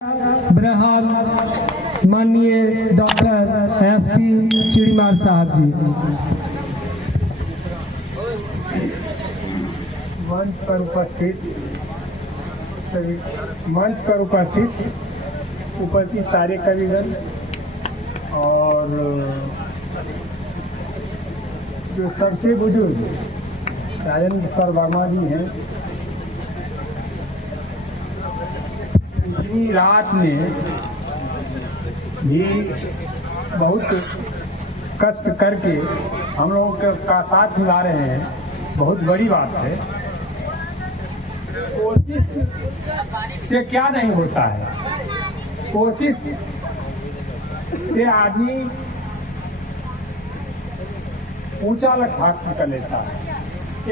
बहरहाल माननीय doctor SP Chidimar साहब जी मंच पर उपस्थित सारे कविगण और जो सबसे बुजुर्ग राजेंद्र सर वर्मा जी हैं, इतनी रात में भी बहुत कष्ट करके हम लोगों का साथ निभा रहे हैं, बहुत बड़ी बात है। कोशिश से क्या नहीं होता है, कोशिश से आदमी ऊंचा लक्ष्य हासिल कर लेता है।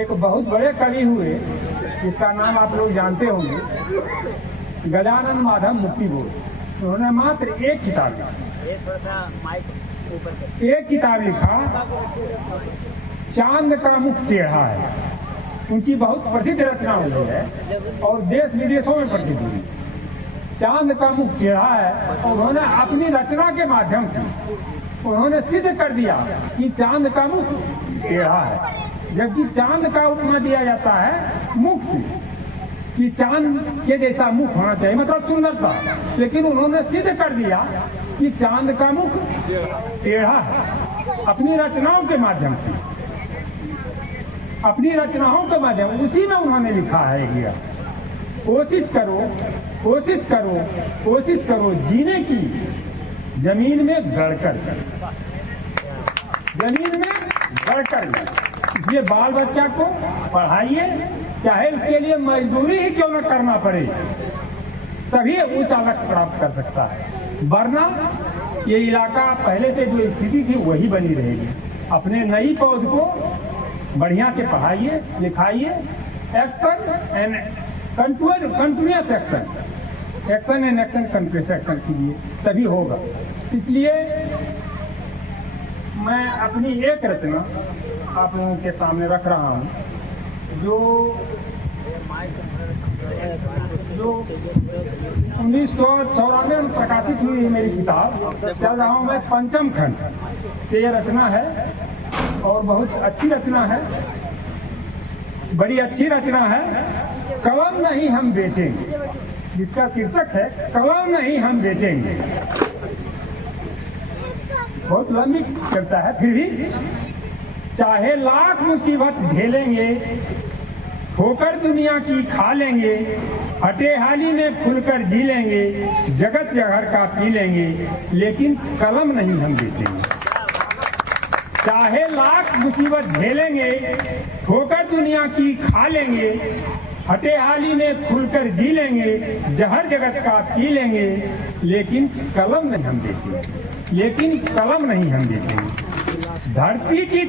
एक बहुत बड़े कवि हुए जिसका नाम आप लोग जानते होंगे, गजानन माधव मुक्तिबोध। उन्होंने मात्र एक किताब लिखा, चांद का मुख टेढ़ा है। उनकी बहुत प्रसिद्ध रचना हुई है और देश विदेशों में प्रसिद्ध हुई। चांद का मुख टेढ़ा है और उन्होंने अपनी रचना के माध्यम से उन्होंने सिद्ध कर दिया कि चांद का मुख टेढ़ा है। जबकि चांद का उपमा दिया जाता है मुख से कि चांद के जैसा मुख होना चाहिए, मतलब सुंदरता, लेकिन उन्होंने सिद्ध कर दिया कि चांद का मुख टेढ़ा है अपनी रचनाओं के माध्यम से, अपनी रचनाओं के माध्यम। उसी में उन्होंने लिखा है कि कोशिश करो, कोशिश करो, कोशिश करो जीने की जमीन में गड़कर, जमीन में गड़कर। इसलिए बाल बच्चा को पढ़ाइए, चाहे उसके लिए मजदूरी ही क्यों न करना पड़े, तभी ऊंचा लक्ष्य प्राप्त कर सकता है। वरना ये इलाका पहले से जो स्थिति थी वही बनी रहेगी। अपने नई पौध को बढ़िया से पढ़ाइए, लिखाइए, action and continuous action, action and action continuous action कीजिए, तभी होगा। इसलिए मैं अपनी एक रचना आप लोगों के सामने रख रहा हूँ, जो 1994 में प्रकाशित हुई है मेरी किताब। चल रहा हूँ मैं पंचम खंड से, ये रचना है और बहुत अच्छी रचना है, बड़ी अच्छी रचना है। कलम नहीं हम बेचेंगे, जिसका शीर्षक है कलम नहीं हम बेचेंगे। बहुत लंबी चलता है, फिर भी चाहे लाख मुसीबत झेलेंगे, ठोकर दुनिया की खा लेंगे, हटेहाली में खुलकर जी लेंगे, जगत जहर का पी लेंगे, लेकिन कलम नहीं हम बेचेंगे। चाहे लाख मुसीबत झेलेंगे, ठोकर दुनिया की खा लेंगे, हटेहाली में खुलकर जी लेंगे, जहर जगत का पी लेंगे, लेकिन कलम नहीं हम बेचेंगे, लेकिन कलम नहीं हम बेचेंगे। धरती की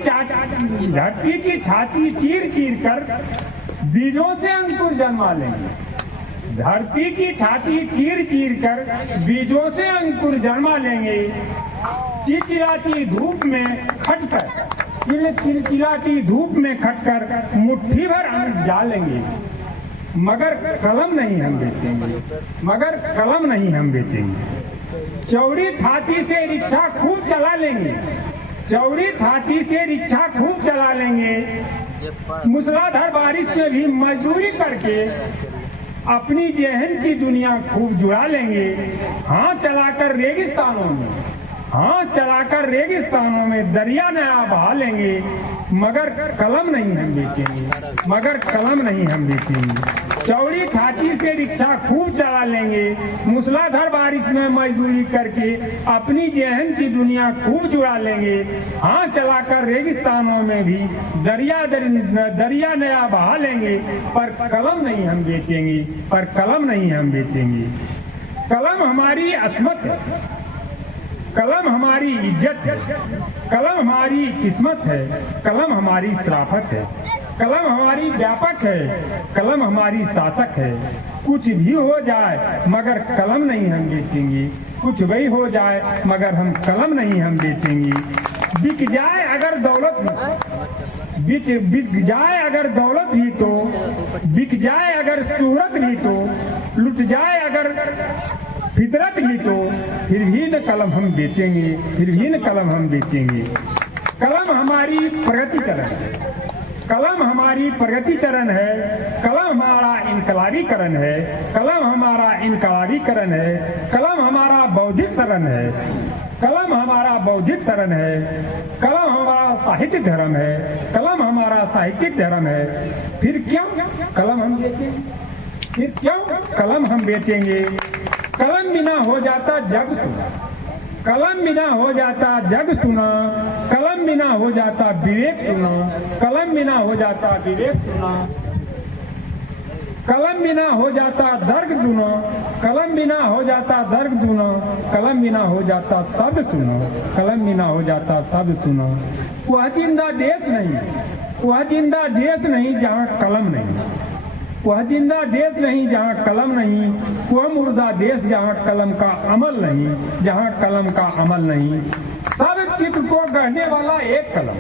छाती चीर चीर कर बीजों से अंकुर जन्मा लेंगे, धरती की छाती चीर चीर कर बीजों से अंकुर जन्मा लेंगे। चिलचिलाती धूप में खटकर, चिलचिलाती धूप में खटकर मुट्ठी भर अन्न डालेंगे, मगर कलम नहीं हम बेचेंगे, मगर कलम नहीं हम बेचेंगे। चौड़ी छाती से रिक्शा खूब चला लेंगे, चौड़ी छाती से रिक्शा खूब चला लेंगे, मूसलाधार बारिश में भी मजदूरी करके अपनी जेहन की दुनिया खूब जुड़ा लेंगे। हाथ चलाकर रेगिस्तानों में, हाथ चलाकर रेगिस्तानों में दरिया नया बहा लेंगे, मगर कलम नहीं हम बेचेंगे, मगर कलम नहीं हम बेचेंगे। चौड़ी छाती से रिक्शा खूब चला लेंगे, मूसलाधार बारिश में मजदूरी करके अपनी जेहन की दुनिया खूब जुड़ा लेंगे। हाथ चलाकर रेगिस्तानों में भी दरिया नया बहा लेंगे, पर कलम नहीं हम बेचेंगे, पर कलम नहीं हम बेचेंगे। कलम हमारी अस्मत है, कलम हमारी इज्जत है, कलम हमारी किस्मत है, कलम हमारी शराफत है, कलम हमारी व्यापक है, कलम हमारी शासक है। कुछ भी हो जाए मगर कलम नहीं हम बेचेंगे, कुछ भी हो जाए मगर हम कलम नहीं हम बेचेंगे। बिक जाए अगर दौलत, बिक जाए अगर दौलत भी तो, बिक जाए अगर शोहरत भी तो, लुट जाए अगर फितरत भी तो फिर भी न कलम हम बेचेंगे, फिर भी न कलम हम बेचेंगे। कलम हमारी प्रगति चरण है, कलम हमारी प्रगति चरण है, कलम हमारा इनकलाबीकरण है, कलम हमारा इनकलाबीकरण है, कलम हमारा बौद्धिक शरण है, कलम हमारा बौद्धिक शरण है, कलम हमारा साहित्यिक धर्म है, कलम हमारा साहित्यिक धर्म है। फिर क्यों कलम हम बेचेंगे, फिर क्यों कलम हम बेचेंगे। कलम बिना हो जाता जग सुना, कलम बिना हो जाता जग सुना, कलम बिना हो जाता विवेक सुना, कलम बिना हो जाता विवेक सुना, कलम बिना हो जाता दर्द दुना, कलम बिना हो जाता दर्द दुना, कलम बिना हो जाता शब्द सुना, कलम बिना हो जाता शब्द सुना। वह जिंदा देश नहीं, वह जिंदा देश नहीं जहाँ कलम नहीं, वह जिंदा देश नहीं जहाँ कलम नहीं, वह मुर्दा देश जहाँ कलम का अमल नहीं, जहाँ कलम का अमल नहीं। सब चित्र को गढ़ने वाला एक कलम,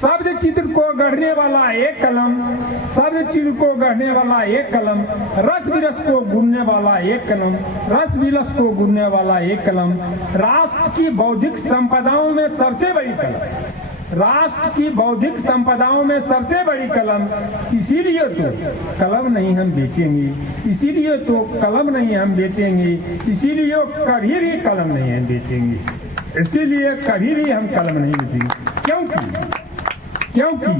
शब्द चित्र को गढ़ने वाला एक कलम, शब्द चित्र को गढ़ने वाला एक कलम, रस विरस को गुनने वाला एक कलम, रस विरस को गुनने वाला एक कलम। राष्ट्र की बौद्धिक संपदाओं में सबसे बड़ी कलम, राष्ट्र की बौद्धिक संपदाओं में सबसे बड़ी कलम। इसीलिए तो कलम नहीं हम बेचेंगे, इसीलिए तो कलम नहीं हम बेचेंगे, इसीलिए कभी भी कलम नहीं हम बेचेंगे, इसीलिए कभी भी हम कलम नहीं बेचेंगे। क्योंकि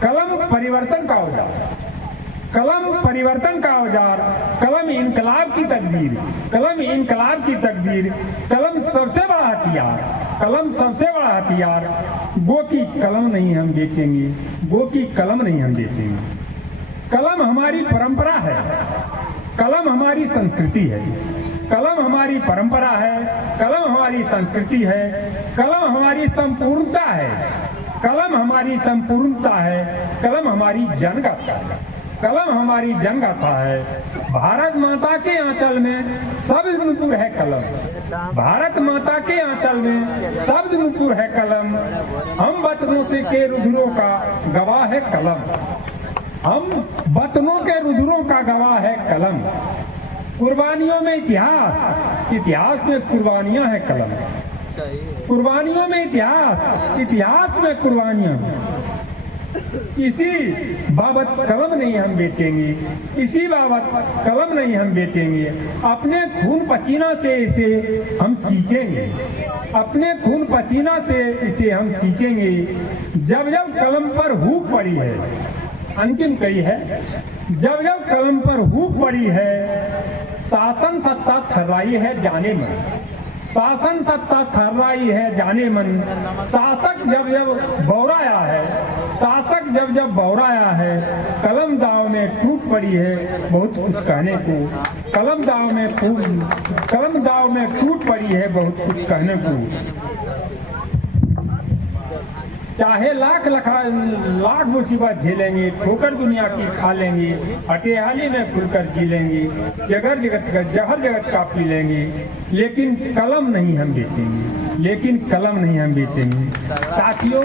कलम परिवर्तन का औजार, कलम परिवर्तन का औजार, कलम इनकलाब की तकदीर, कलम इनकलाब की तकदीर, कलम सबसे बड़ा हथियार, कलम सबसे बड़ा हथियार। वो की कलम नहीं हम बेचेंगे, वो की कलम नहीं हम बेचेंगे। कलम हमारी परंपरा है, कलम हमारी संस्कृति है, कलम हमारी परंपरा है, कलम हमारी संस्कृति है, कलम हमारी संपूर्णता है, कलम हमारी संपूर्णता है, कलम हमारी जनगाथा है, कलम हमारी जनगाथा है। भारत माता के आंचल में शब्द नुपुर है कलम, भारत माता के आंचल में शब्द नुपुर है कलम। हम वतनों से के रुधिरों का गवाह है कलम, हम वतनों के रुधिरों का गवाह है कलम। कुर्बानियों में इतिहास, इतिहास में कुर्बानियां है कलम, कुर्बानियों में इतिहास, इतिहास में कुर्बानियां। इसी बाबत कलम नहीं हम बेचेंगे, इसी बाबत कलम नहीं हम बेचेंगे। अपने खून पसीना से इसे हम सींचेंगे, अपने खून पसीना से इसे हम सींचेंगे। जब जब कलम पर हुक पड़ी है, अंतिम कड़ी है, जब जब कलम पर हुक पड़ी है, शासन सत्ता थर्राई है जाने मन, शासन सत्ता थर्राई है जाने मन। शासक जब जब बौराया है, शासक जब जब बौराया है, कलम दाव में टूट पड़ी है बहुत कुछ कहने को, कलम दाव में टूट पड़ी है बहुत कुछ कहने को। चाहे लाख मुसीबत झेलेंगे, ठोकर दुनिया की खा लेंगे, हटेहाली में खुलकर जी लेंगे, जहर जगत का पी लेंगे, लेकिन कलम नहीं हम बेचेंगे, लेकिन कलम नहीं हम बेचेंगे। साथियों,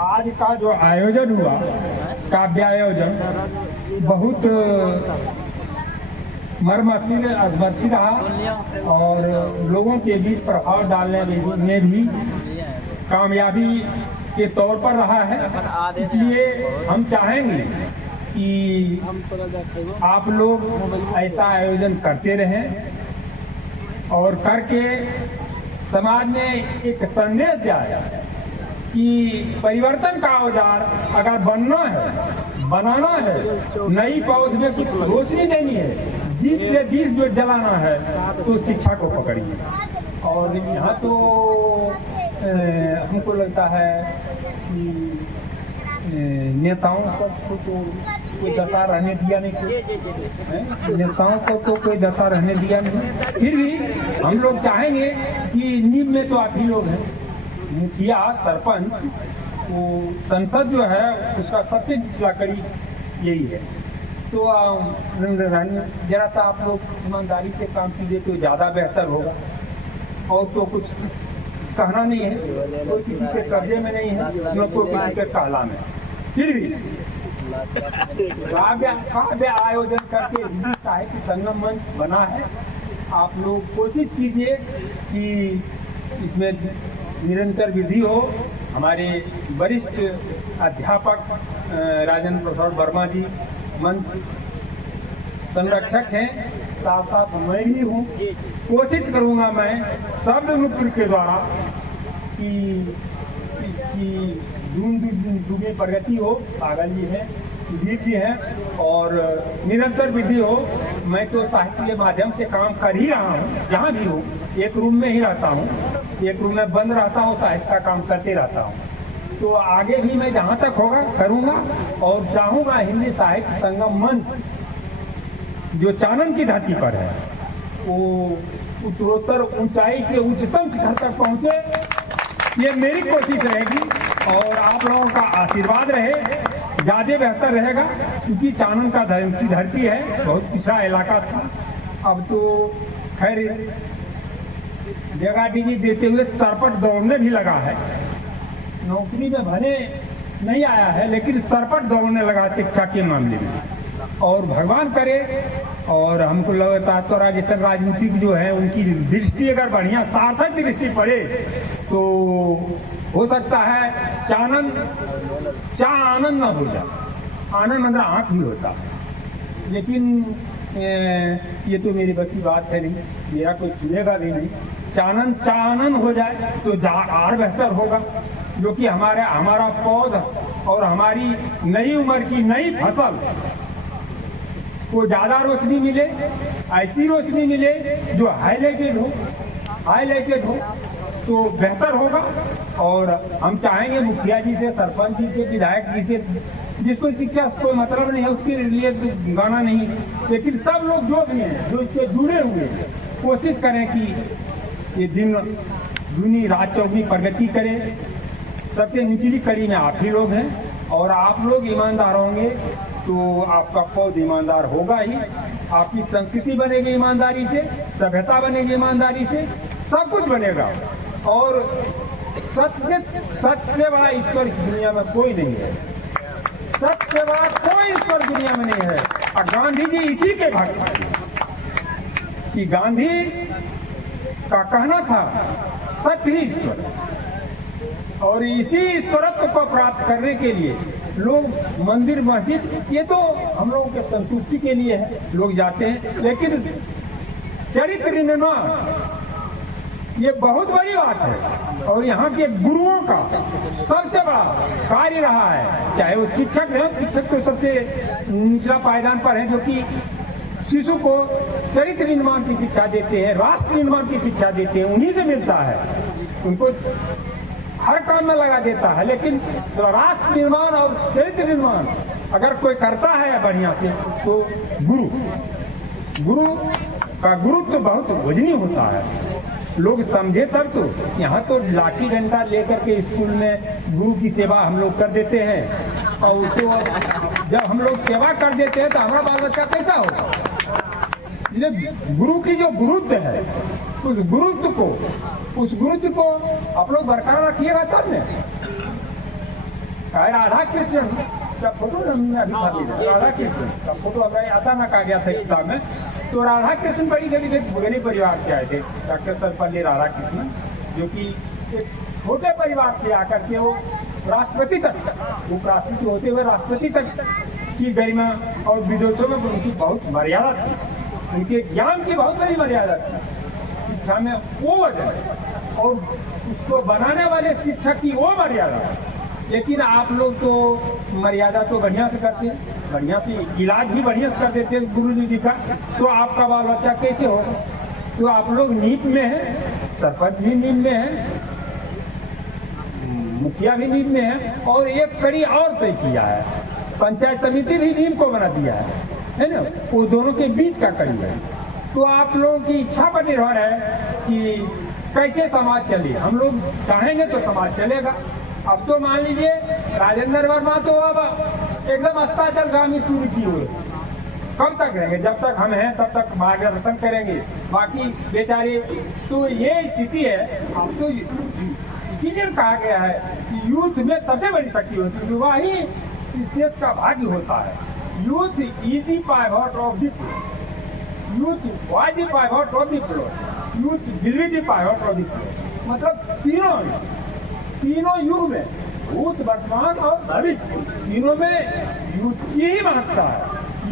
आज का जो आयोजन हुआ, काव्य आयोजन, बहुत मर्मस्ती रहा और लोगों के बीच प्रभाव डालने में भी कामयाबी के तौर पर रहा है। इसलिए हम चाहेंगे कि आप लोग ऐसा आयोजन करते रहें और करके समाज में एक संदेश जाए कि परिवर्तन का औजार अगर बनाना है, नई पौध में कुछ रोशनी देनी है, दीप से दीप जलाना है, तो शिक्षा को पकड़िए। और यहाँ तो हमको लगता है कि नेताओं को तो कोई दशा रहने दिया नहीं, नेताओं को तो कोई दशा रहने दिया नहीं। फिर भी हम लोग चाहेंगे कि नींव में तो आप ही लोग हैं, मुखिया, सरपंच, वो संसद जो है उसका सबसे निचला कड़ी यही है। तो जरा सा आप लोग ईमानदारी से काम कीजिए तो ज़्यादा बेहतर होगा। और तो कुछ कहना नहीं है, कोई किसी के कर्जे में नहीं है, न कोई किसी के काला में। फिर भी काव्य आयोजन करके हिंदी साहित्य संगम मंच बना है। आप लोग कोशिश कीजिए कि इसमें निरंतर वृद्धि हो। हमारे वरिष्ठ अध्यापक राजेंद्र प्रसाद वर्मा जी मंच संरक्षक हैं, साथ साथ मैं भी हूँ। कोशिश करूँगा मैं शब्द मुक्ति के द्वारा कि इसकी दुगनी प्रगति हो। पागल जी हैं, सुधीर जी हैं और निरंतर वृद्धि हो। मैं तो साहित्य के माध्यम से काम कर ही रहा हूँ, जहाँ भी हूँ। एक रूम में ही रहता हूँ, एक रूम में बंद रहता हूँ, साहित्य का काम करते रहता हूँ। तो आगे भी मैं जहाँ तक होगा करूँगा और चाहूँगा हिंदी साहित्य संगम मंच जो चानन की धरती पर है वो उत्तरोत्तर ऊंचाई के उच्चतम शिखर तक पहुँचे। ये मेरी कोशिश रहेगी और आप लोगों का आशीर्वाद रहे, ज़्यादा बेहतर रहेगा। क्योंकि चानन का की धरती है, बहुत पिछड़ा इलाका था। अब तो खैर जगह डिग्री देते हुए सरपट दौड़ने भी लगा है। नौकरी में भले नहीं आया है लेकिन सरपट दौड़ने लगा शिक्षा के मामले में। और भगवान करे और हमको लगता है तो जैसे राजनीतिक जो है उनकी दृष्टि अगर बढ़िया सार्थक दृष्टि पड़े तो हो सकता है आनंद न हो जाए। आनंद मतलब आँख भी होता है, लेकिन ये तो मेरी बस की बात है नहीं, मेरा कोई सुनेगा भी नहीं। चानन हो जाए तो और बेहतर होगा, जो कि हमारा पौधा और हमारी नई उम्र की नई फसल को ज़्यादा रोशनी मिले, ऐसी रोशनी मिले जो हाईलाइटेड हो तो बेहतर होगा। और हम चाहेंगे मुखिया जी से, सरपंच जी से, विधायक जी से, जिसको शिक्षा से कोई मतलब नहीं है उसके लिए तो गाना नहीं, लेकिन सब लोग जो भी हैं जो इससे जुड़े हुए हैं कोशिश करें कि ये दुनी रात चौगनी प्रगति करें। सबसे निचली कड़ी में आप ही लोग हैं और आप लोग ईमानदार होंगे तो आपका पौध ईमानदार होगा ही। आपकी संस्कृति बनेगी ईमानदारी से, सभ्यता बनेगी ईमानदारी से, सब कुछ बनेगा। और सच से बड़ा ईश्वर इस दुनिया में कोई नहीं है। सच से बड़ा कोई ईश्वर दुनिया में नहीं है। और गांधी जी इसी के भक्त थे कि गांधी का कहना था सत्य ही ईश्वर। और इसी ईश्वरत्व को प्राप्त करने के लिए लोग मंदिर मस्जिद, ये तो हम लोगों के संतुष्टि के लिए है, लोग जाते हैं। लेकिन चरित्र निर्माण ये बहुत बड़ी बात है और यहाँ के गुरुओं का सबसे बड़ा कार्य रहा है। चाहे वो शिक्षक हैं, शिक्षक तो सबसे निचला पायदान पर है, जो कि शिशु को चरित्र निर्माण की शिक्षा देते हैं, राष्ट्र निर्माण की शिक्षा देते हैं, उन्हीं से मिलता है। उनको हर काम में लगा देता है। लेकिन राष्ट्र निर्माण और चरित्र निर्माण अगर कोई करता है बढ़िया से तो गुरु का गुरुत्व बहुत वजनी होता है। लोग समझे तब तो। यहाँ तो लाठी डंडा लेकर के स्कूल में गुरु की सेवा हम लोग कर देते हैं और तो जब हम लोग सेवा कर देते हैं तो हमारा बाल बच्चा कैसा होगा? गुरु की जो गुरुत्व है उस गुरुत्व को आप लोग बरकरार रखिएगा तब ने। राधा कृष्ण का फोटो राधा कृष्ण का फोटो अचानक आ गया था किताब में। तो राधा कृष्ण बड़ी गरीब परिवार से आए थे, डॉक्टर सर्वपल्ली राधा कृष्ण, जो कि एक छोटे परिवार से आकर के वो राष्ट्रपति तक, उपराष्ट्रपति होते हुए राष्ट्रपति तक की गरिमा और विदेशों में उनकी बहुत मर्यादा थी, उनके ज्ञान की बहुत बड़ी मर्यादा थी, शिक्षा में वो वजन और उसको बनाने वाले शिक्षक की वो मर्यादा। लेकिन आप लोग तो मर्यादा तो बढ़िया से करते हैं, बढ़िया से इलाज भी बढ़िया से कर देते हैं गुरु जी का, तो आपका बाल बच्चा कैसे होगा? तो आप लोग नींद में हैं, सरपंच भी नींद में है, मुखिया भी नींद में है, और एक कड़ी और तय किया है, पंचायत समिति भी नींद को बना दिया है ना? वो दोनों के बीच का कड़ी है। तो आप लोगों की इच्छा पर निर्भर है कि कैसे समाज चले। हम लोग चाहेंगे तो समाज चलेगा। अब तो मान लीजिए राजेंद्र वर्मा तो अब एकदम अस्ताचलगामी सूर्य की हुए, कब तक रहेंगे? जब तक हम हैं तब तक मार्गदर्शन करेंगे, बाकी बेचारे। तो ये स्थिति है। अब तो इसीलिए कहा गया है कि यूथ में सबसे बड़ी शक्ति होती है, युवा ही इस देश का भाग्य होता है। Youth is the pivot of the plot, youth was the pivot of the plot, youth will be the pivot of the plot. मतलब तीनों युग में, भूत वर्तमान और भविष्य, तीनों में यूथ की ही महत्ता है।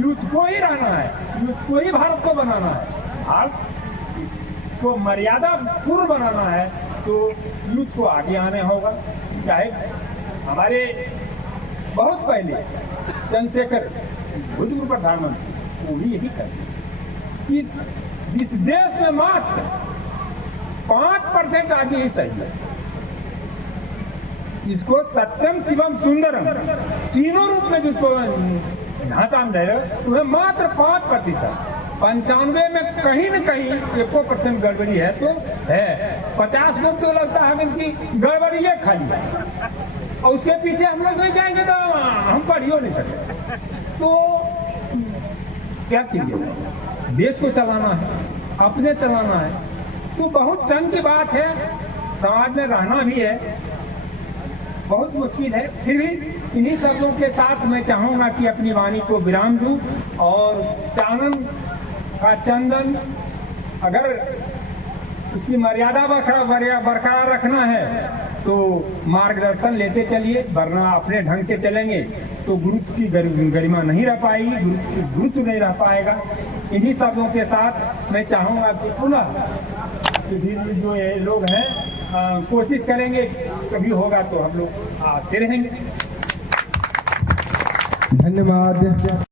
यूथ को ही रहना है, यूथ को ही भारत को बनाना है। भारत को मर्यादा पूर्ण बनाना है तो यूथ को आगे आने होगा। चाहे हमारे बहुत पहले चंद्रशेखर भूतपूर्व प्रधानमंत्री वो भी यही कहते कि इस देश में मात्र 5% आगे ही सही है। इसको सत्यम शिवम सुंदरम तीनों रूप में जिसको ढांचा में दे रहे तुम्हें मात्र 5%, 95 में कहीं न कहीं 1% गड़बड़ी है तो है। 50 लोग तो लगता है कि गड़बड़ी है खाली है, और उसके पीछे हम लोग नहीं जाएंगे तो हम पढ़ ही नहीं सकते। तो क्या कीजिए, देश को चलाना है, अपने चलाना है, तो बहुत टंग की बात है। समाज में रहना भी है, बहुत मुश्किल है। फिर भी इन्हीं शब्दों के साथ मैं चाहूँगा कि अपनी वाणी को विराम दूं और चानन का चंदन अगर उसकी मर्यादा बरकरार रखना है तो मार्गदर्शन लेते चलिए, वरना अपने ढंग से चलेंगे तो गुरुत्व की गरिमा नहीं रह पाएगी, गुरुत्व नहीं रह पाएगा। इन्हीं शब्दों के साथ मैं चाहूँगा कि पुनः जो ये लोग हैं कोशिश करेंगे, कभी होगा तो हम लोग आते रहेंगे। धन्यवाद।